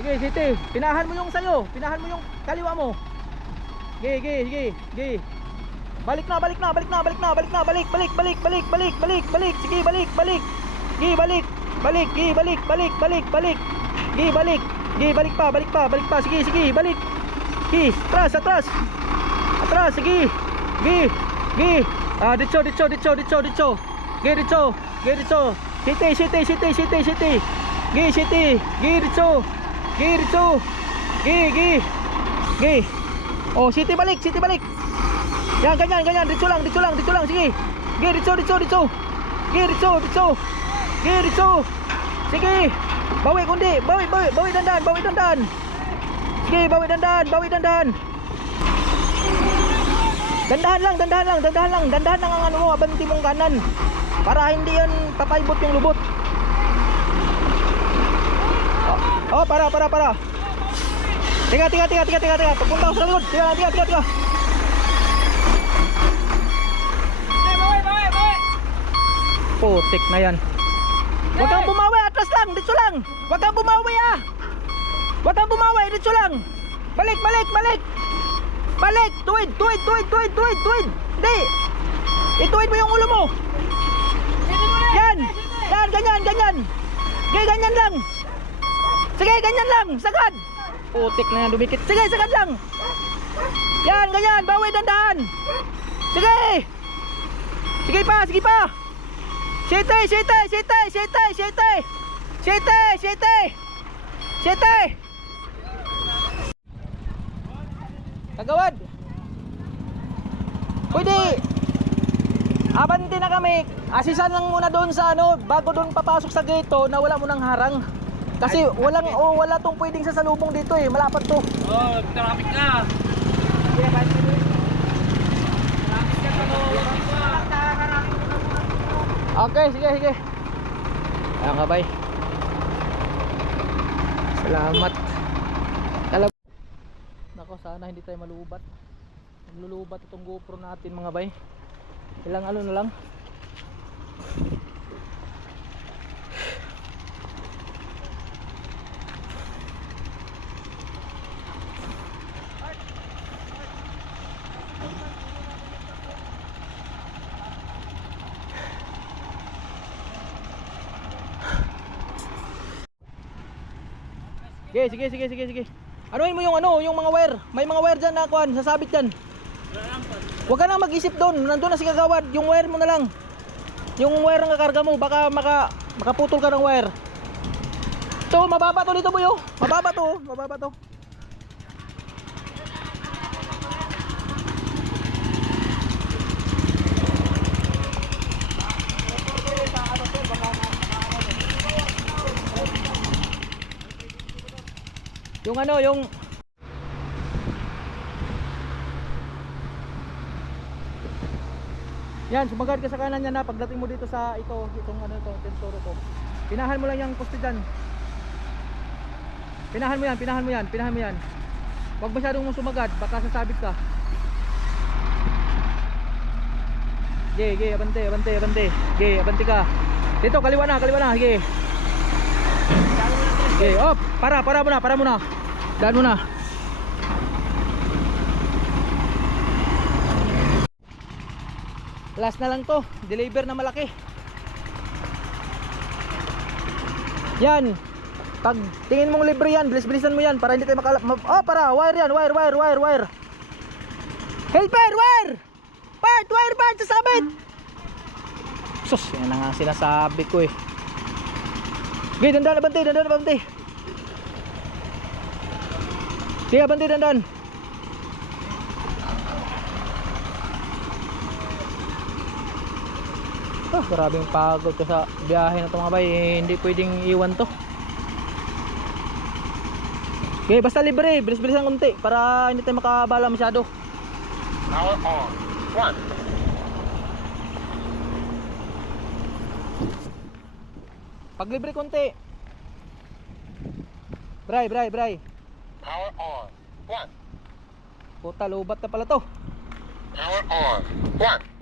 Sige, City. Pinahan mo yung sayo. Pinahan mo yung kaliwa mo. Sige. Balik na. Balik. Sige, balik. Sige, balik. Sige, balik pa. Sige, balik. Sige, atras. Sige. Ditso. Sige, ditso. City. Ditso. Oh, City balik. Yan, ganyan. Ditso lang. Sige. Ditso. Sige. Bawi kundi. Bawi dandan. Sige, bawi dandan. Dandahan lang ang ano mo, abanti mong kanan. Para hindi yan papaibot yung lubot. Oh, para. Tiga. Papunta ako sa likod. Tiga. Putik na yan. Huwag kang bumawi, atras lang, dito lang. Huwag kang bumawi, dito lang. Balik. Tuwid. Hindi. Ituwid mo yung ulo mo. Yan, ganyan. Sige, ganyan lang. Sagad. Putik na yan, dumikit. Sige, sagad lang. Yan, ganyan, bawi dandahan. Sige pa. Sete. Kagawad. Pwede. Abante na kami. Asisan lang muna doon sa ano, bago doon papasok sa gate na wala mo nang harang. Kasi wala tong pwedeng sasalubong dito eh, malapad to. Oh, traffic na. Okay, sige. Ayan ka, bay. Salamat. Nako, sana hindi tayo malubat. Maglulubat itong GoPro natin, mga bay. Ilang ano na lang. Sige. Anuhin mo yung mga wire. May mga wire dyan na kuhan, sasabit dyan. Huwag ka na mag-isip doon. Nandun na si Kagawad. Yung wire mo na lang. Yung wire ang kakarga mo. Baka makaputol ka ng wire. Ito, mababa to dito, boyo. Mababa to. Yung yan, sumagad ka sa kanan niya na pagdating mo dito sa itong tensoro to. Pinahan mo lang yung poste dyan. Pinahan mo yan. Huwag masyadong mong sumagad, baka sasabit ka. Sige, abante. Sige, abante ka. Dito, kaliwa na. Sige. Okay, op, para muna. Daan muna. Last na lang to, deliver na malaki. Yan. Pag tingin mong libre yan, bilis-bilisan mo yan para hindi tayo para wire yan, wire. Helper, wire! Part, sasabit! Sus, yan na nga sinasabi ko eh. Okay, dandan, abante. Sige, abante, dandan. Maraming pagod ko sa biyahe na ito, mga bay. Hindi pwedeng iwan to. Okay, basta libre, bilis-bilisan konti para hindi tayo makabala masyado. Power on. 1. Pag libre konti. Bray. Power on. 1. Puta, lubat na pala to. Power on. 1.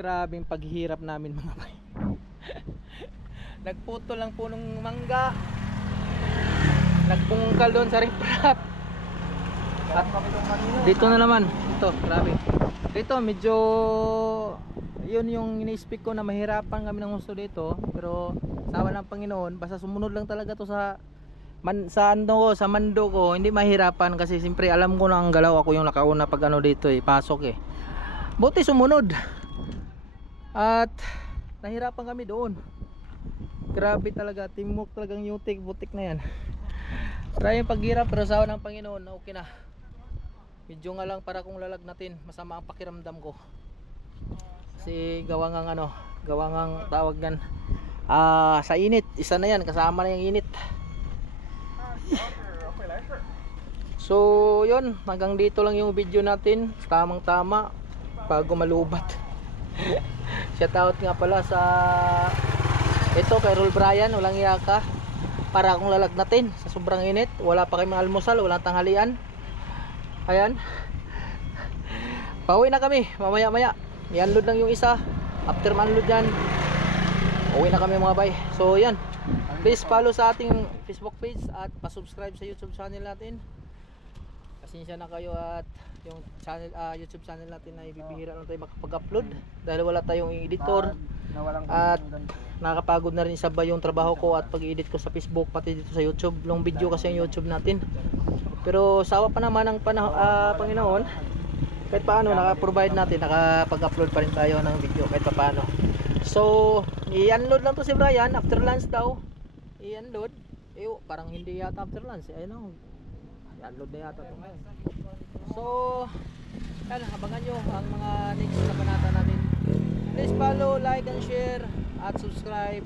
Grabing paghihirap namin, mga bay. Nagputo lang po ng mangga. Nagpungkal doon sa riprap. At dito na naman. Ito, grabe. Dito medyo yun yung ini-speak ko na mahirapan kami ng gusto dito, pero sa awa ng Panginoon, basta sumunod lang talaga to sa sa mando ko, hindi mahirapan kasi siyempre alam ko na ang galaw, ako yung nakauna pag ano dito pasok buti sumunod at nahirapan kami doon. Grabe talaga, teamwork talagang yutik, butik na yan. Try yung paghirap pero sa awa ng Panginoon okay na. Medyo nga lang para kung lalagnatin, masama ang pakiramdam ko kasi gawa ngang tawag yan sa init, isa na yan, kasama na yung init. So yun, hanggang dito lang yung video natin, tamang tama bago malubat. Shout out nga pala sa ito kay Roll Brian, walang iyaka para kung lalagnatin sa sobrang init, wala pa kayong almusal, walang tanghalian. Ayan, pauwi na kami mamaya maya, i-unload lang yung isa, after ma-unload yan uwi na kami mga bay. So yan, please follow sa ating Facebook page at pa-subscribe sa YouTube channel natin. Pasensya na kayo at yung channel, YouTube channel natin na ibibihira lang tayo makapag-upload dahil wala tayong editor at nakakapagod na rin sabay yung trabaho ko at pag-edit ko sa Facebook pati dito sa YouTube. Long video kasi yung YouTube natin, pero sawa pa naman ng Panginoon, kahit paano naka-provide natin, nakapag-upload pa rin tayo ng video kahit paano. So i-unload lang to si Brian after lunch daw, i-unload parang hindi yata after lunch, ayun i-unload na yata to. So yan, abangan nyo ang mga next na panata natin. Please follow, like and share at subscribe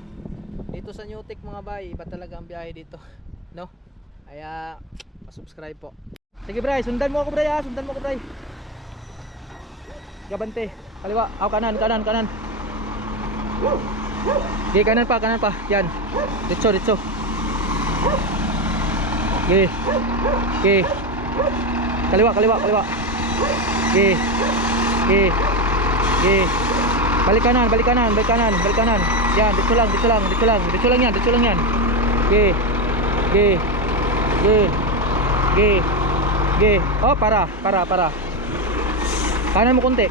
dito sa Newtek mga bay. Iba talaga ang biyahe dito, no? Kaya subscribe po. Sige Bray, sundan mo ako Bray, sundan mo ako Bray. Gabante, kaliwa, kanan. Okay, kanan pa. Yan. Ditso. Okay. Kaliwa. Okay. Balik kanan. Yan, ditso lang yan. Okay. Oh, para. Kanan mo konti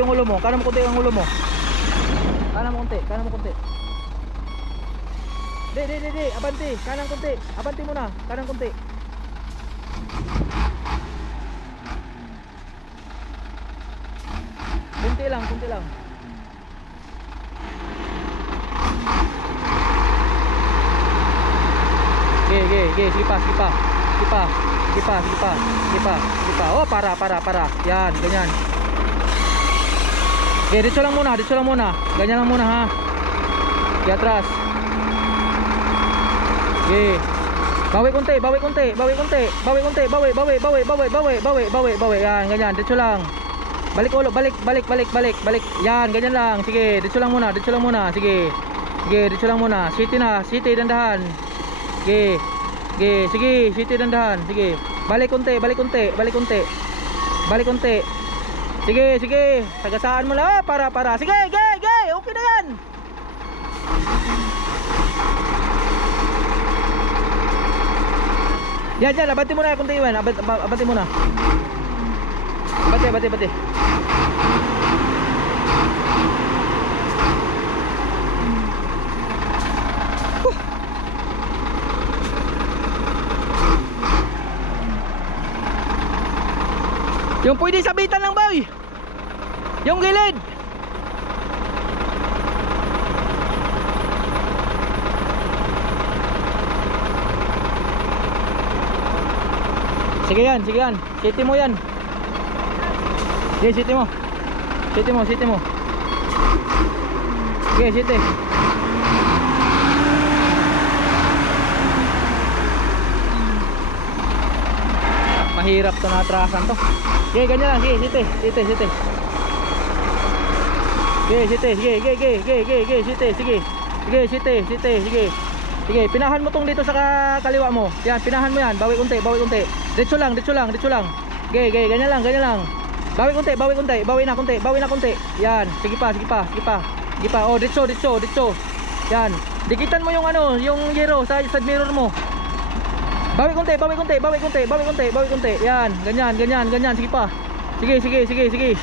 yung ulo mo. Kanan mo konti. Di. Abante. Kanan konti. Abante muna. Kanan konti. Konti lang. Sige pa. Oh, para. Yan, ganyan. Okay, dito lang muna. Ganyan lang muna ha. Di atras. Okay. Bawi konti. Yan, ganyan. Dito lang. Balik ulo, balik. Yan, ganyan lang. Sige, dito lang muna. Sige, dito lang muna. City dandahan. Sige, city dandahan. Sige. Balik konti. Sige. Tagasaan mo lang. Para. Sige. Okay na yan. Yan. Abante mo na konti iwan. Abante mo na. Abante. Yung pwede sabitan lang boy, yung gilid. Sige yan. City mo yan. Sige, city mo. Sige, city. Mahirap to na atrasan to. Sige, ganyan lang. Sige, city. Sige, pinahan mo tong dito sa kaliwa mo. Yan, pinahan mo yan. Bawi konti. Diretso lang. Sige, ganyan lang. Bawi na konti. Yan, sige pa. Oh, diretso. Yan. Dikitan mo yung yung yero sa side mirror mo. Bawi konti, bawi konti, bawi konti, bawi konti, bawi konti. Yan, ganyan, ganyan, ganyan. Sige pa. Sige, sige, sige, sige.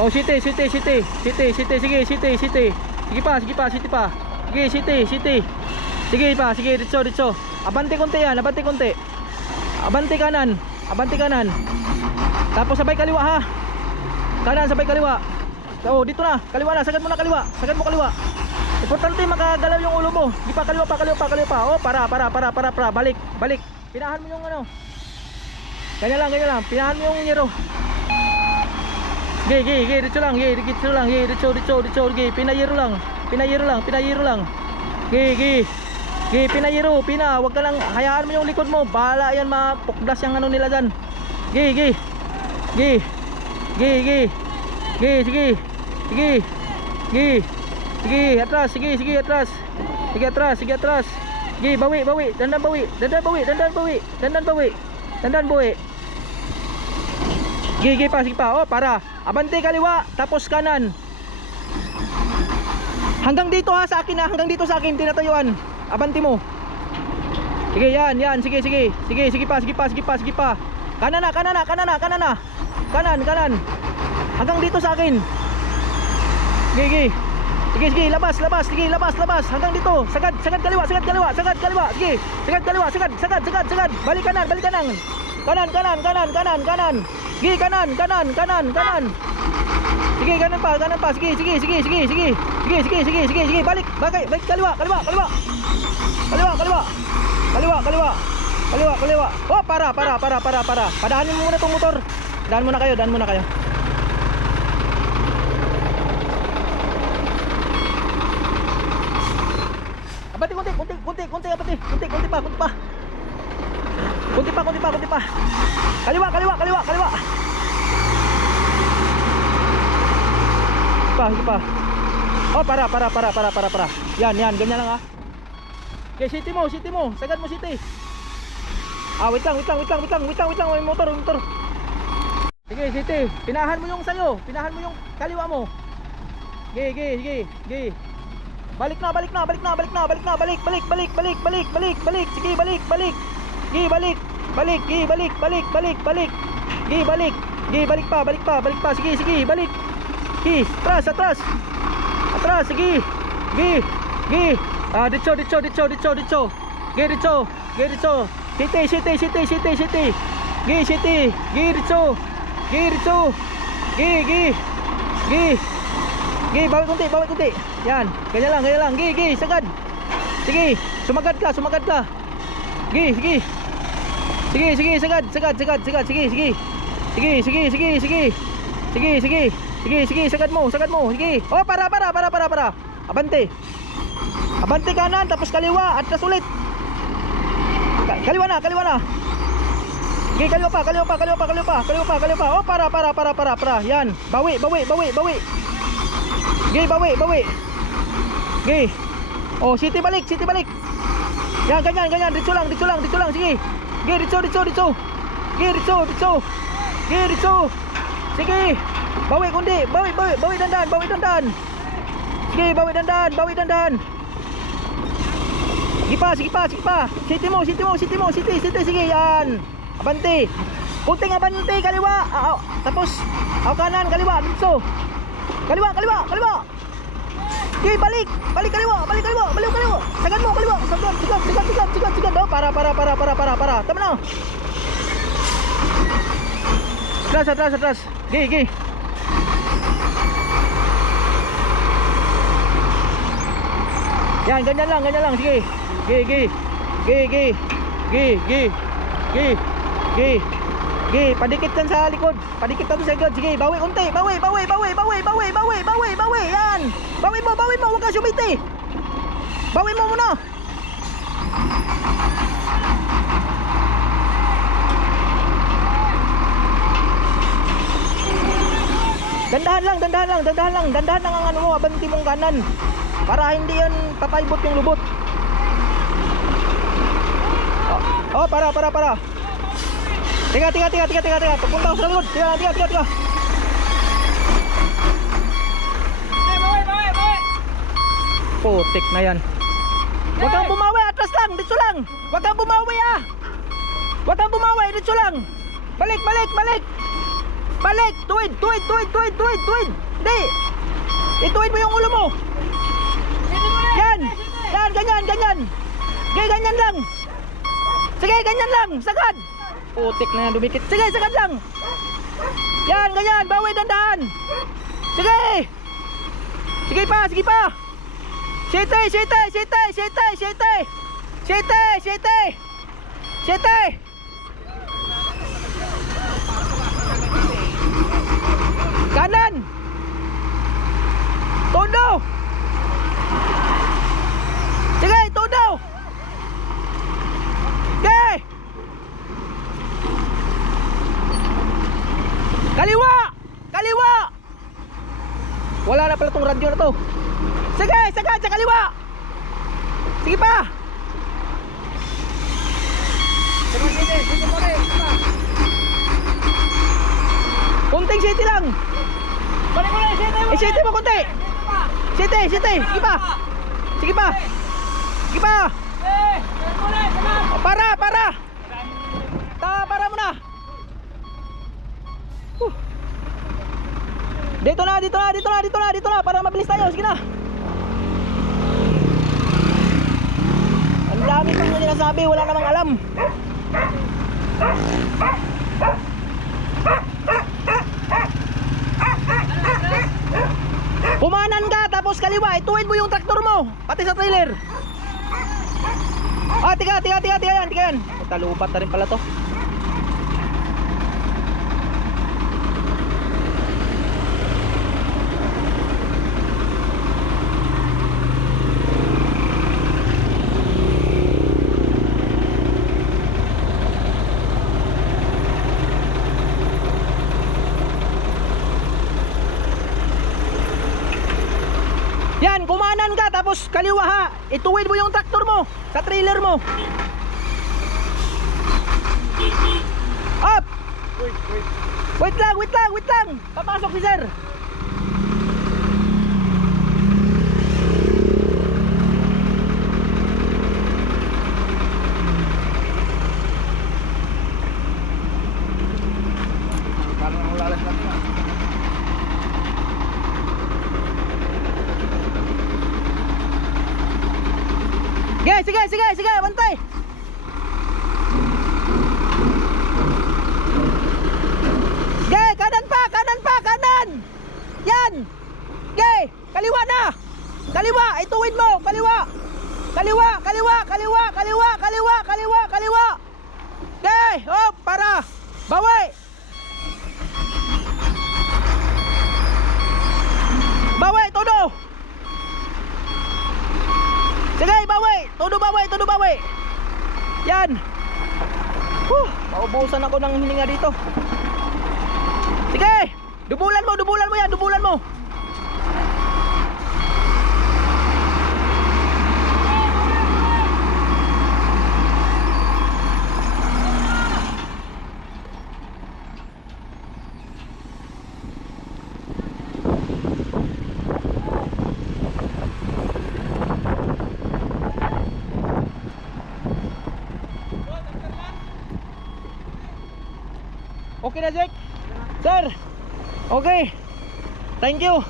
Oh, siti, siti, siti. Siti, siti, sige, siti, siti. Sige pa, sige pa, siti pa. Sige, siti, siti. Sige pa, sige, ditso, ditso. Abante konti yan, abante konti. Abante kanan, abante kanan. Tapos sabay kaliwa ha. Kanan sabay kaliwa. Oh, dito na, kaliwa na, sagad mo na kaliwa. Sagad mo kaliwa. Importante makagalaw yung ulo mo. Di pa kaliwa pa, kaliwa pa, kaliwa pa. Oh, para. Balik, balik. Pinahan mo yung ano. Ganyan lang, ganyan lang. Pinahan mo yung nyero. Ge, dito lang, dito lang, dito, pinayero lang. Pinayero lang, pinayero lang. Ge, pinayero, wag ka lang, hayaan mo yung likod mo. Bahala yan, mapukdas yung ano nila dyan. Ge, sige, atras, sige, atras. Sige, atras, sige, atras. Ge, bawi, dandan bawi. Ge, pa, sige pa. Oh, para. Abante kaliwa, tapos kanan. Hanggang dito ha, sa akin ha, hanggang dito sa akin, tinatayuan. Abante mo. Sige, yan, sige pa. Kanan na. Kanan. Hanggang dito sa akin. Sige. Sige, labas. Sige, labas. Hanggang dito. Sagad kaliwa. Sige, sagad kaliwa. Sagad. Balik kanan. Kanan. Sige, kanan. Sige, kanan pa. Sige. Balik kaliwa. Oh, para. Padahanin mo muna tong motor. Daan muna kayo. Abante konti abante. Konti pa. Konti pa. Kaliwa. Sige pa. Oh, para. Yan, ganyan lang ha. Okay, city mo. Sagad mo city. Wait lang, may motor. Sige, city. Pinahan mo yung sayo. Pinahan mo yung kaliwa mo. Sige. Balik na. Balik. Sige, balik. Balik pa. Sige, balik. Sige, atras. Sige. Ditso. Ge, ditso. City. Ge, ditso. Ge, bawi konti. Yan, ganyan lang. Ge, sagad. Sige, sumagad ka. Ge, sige, sagad. Sige, sagad mo. Sige. Oh, para. Abante kanan, tapos kaliwa, atras ulit. Kaliwa na. Sige, kaliwa pa. Oh, para. Yan, bawi. Ge, bawi. Ge. Oh, city balik. Yan, ganyan. Ditso lang. Sige. Ge, ditso. Sige. Bawi kundi. Bawi dandan. Sige, bawi dandan. Sige pa. City mo. Sige, yan. Abante. Kunting abante, kaliwa. Tapos, kanan, kaliwa. Ditso. Kaliwa. Okay, balik kaliwa. Sagad mo, kaliwa. Sagad. Oh, para. Tama na. Atras. Ge. Yan, ganyan lang. Sige. Ge, padikit kan sa likod. Padikit sa likod. Sige, bawi unti. Bawi. Yan. Bawi mo, huwag ka sumiti. Bawi mo muna. Dandahan lang ang ano mo, abanti mong kanan. Para hindi yan papaibot yung lubot. Oh, para. Tiga. Papunta ako sa likod. Tiga. Putik na yan. Huwag kang bumawi. Atras lang, dito lang. Huwag kang bumawi ah. Huwag kang bumawi, dito lang. Balik, balik, balik. Balik, tuwid. Hindi. Ituwid mo yung ulo mo. Yan, ganyan. Okay, ganyan lang. Sige, ganyan lang, sagad. Putik na yan, dumikit. Sige, sagad lang. Yan, ganyan, bawi, dandahan. Sige. Sige pa. Siyete. Kanan. Todo. Sige, todo. Okay. Kaliwa. Wala na pala tong radyo na to. Sige, sagad sa kaliwa. Sige pa. Kunting city lang. City mo kunti. City. Sige pa. Para. Para mo na. Dito na para mabilis tayo. Sige na. Ang dami pang sinasabi, wala namang alam. Kumanan ka tapos kaliwa, ituwid mo yung traktor mo pati sa trailer. Ah, tiga yan. Talubat na rin pala to. Yan, kumanan ka tapos kaliwa ha. Ituwid mo yung traktor mo sa trailer mo. Up. Wait lang. Papasok si sir. Parang ulalas natin ah. Sige, bantay. Okay, kanan pa. Yan. Okay, kaliwa na. Kaliwa, ituwid mo, kaliwa. Okay, hop, para. Bawi. Todo. Sige, bawi. Todo bawi. Yan. Maubusan ako ng hininga dito. Sige, dubulan mo yan. Okay na, Jack? Sir, okay. Thank you.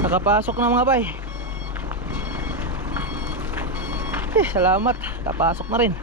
Nakapasok na mga bay. Salamat, napasok na rin.